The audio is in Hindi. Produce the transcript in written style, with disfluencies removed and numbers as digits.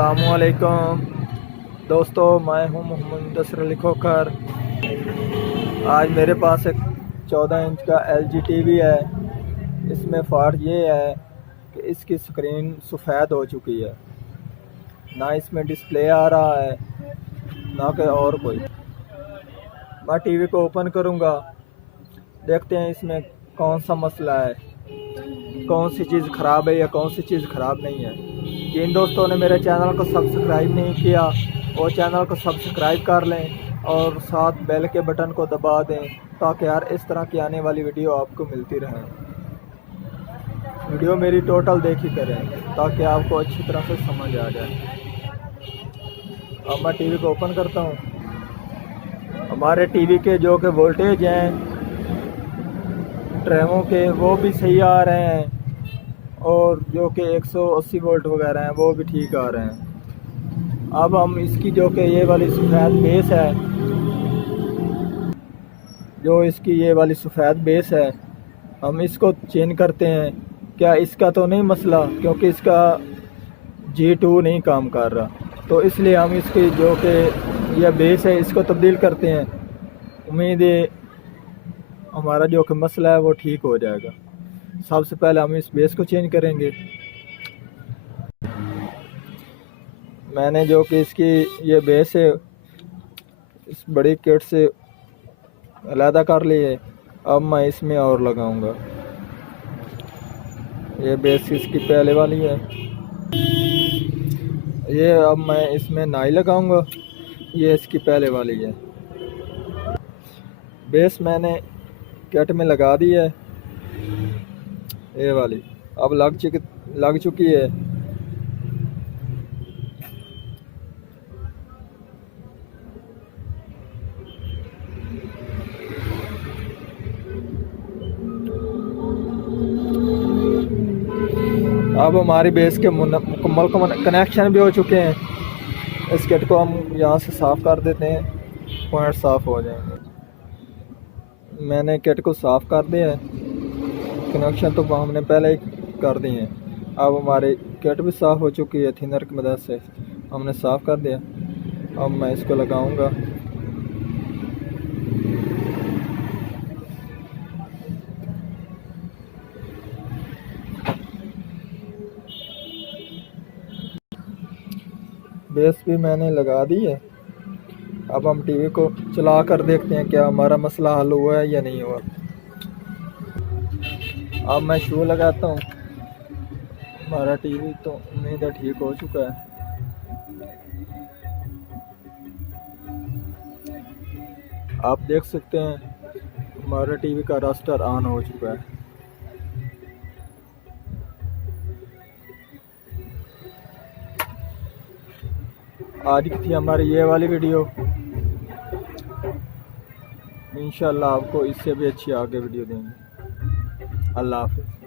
अस्सलामुअलैकुम दोस्तों, मैं हूं मोहम्मद मुदस्सिर अली खोखर। आज मेरे पास एक 14 इंच का LG टीवी है। इसमें फ़ॉल्ट ये है कि इसकी स्क्रीन सफ़ेद हो चुकी है, ना इसमें डिस्प्ले आ रहा है ना कि और कोई। मैं टीवी को ओपन करूंगा, देखते हैं इसमें कौन सा मसला है, कौन सी चीज़ ख़राब है या कौन सी चीज़ ख़राब नहीं है। जिन दोस्तों ने मेरे चैनल को सब्सक्राइब नहीं किया वो चैनल को सब्सक्राइब कर लें और साथ बेल के बटन को दबा दें ताकि यार इस तरह की आने वाली वीडियो आपको मिलती रहे। वीडियो मेरी टोटल देखी करें ताकि आपको अच्छी तरह से समझ आ जाए। अब मैं टीवी को ओपन करता हूँ। हमारे टीवी के जो कि वोल्टेज हैं ड्रामों के वो भी सही आ रहे हैं और जो कि 180 वोल्ट वगैरह हैं वो भी ठीक आ रहे हैं। अब हम इसकी जो कि ये वाली सफ़ेद बेस है, जो इसकी ये वाली सफ़ेद बेस है, हम इसको चेंज करते हैं। क्या इसका तो नहीं मसला, क्योंकि इसका G2 नहीं काम कर रहा, तो इसलिए हम इसकी जो कि यह बेस है इसको तब्दील करते हैं। उम्मीद है हमारा जो कि मसला है वो ठीक हो जाएगा। सबसे पहले हम इस बेस को चेंज करेंगे। मैंने जो कि इसकी ये बेस है इस बड़ी किट से अलहदा कर ली है। अब मैं इसमें और लगाऊंगा। ये बेस इसकी पहले वाली है, ये अब मैं इसमें नाई लगाऊंगा। ये इसकी पहले वाली है। बेस मैंने किट में लगा दी है, ये वाली अब लग चुकी है। अब हमारी बेस के मुकम्मल कनेक्शन भी हो चुके हैं। इस किट को हम यहाँ से साफ़ कर देते हैं, पॉइंट साफ़ हो जाएंगे। मैंने किट को साफ़ कर दिया है, कनेक्शन तो हमने पहले ही कर दिए हैं। अब हमारी किट भी साफ़ हो चुकी है, थिनर की मदद से हमने साफ़ कर दिया। अब मैं इसको लगाऊंगा। बेस भी मैंने लगा दी है। अब हम टीवी को चला कर देखते हैं क्या हमारा मसला हल हुआ है या नहीं हुआ। अब मैं शू लगाता हूँ। हमारा टीवी तो उम्मीद है ठीक हो चुका है। आप देख सकते हैं हमारा टीवी का रास्टर ऑन हो चुका है। आज की थी हमारी ये वाली वीडियो। इंशाल्लाह आपको इससे भी अच्छी आगे वीडियो देंगे। अल्लाह हाफ़िज़।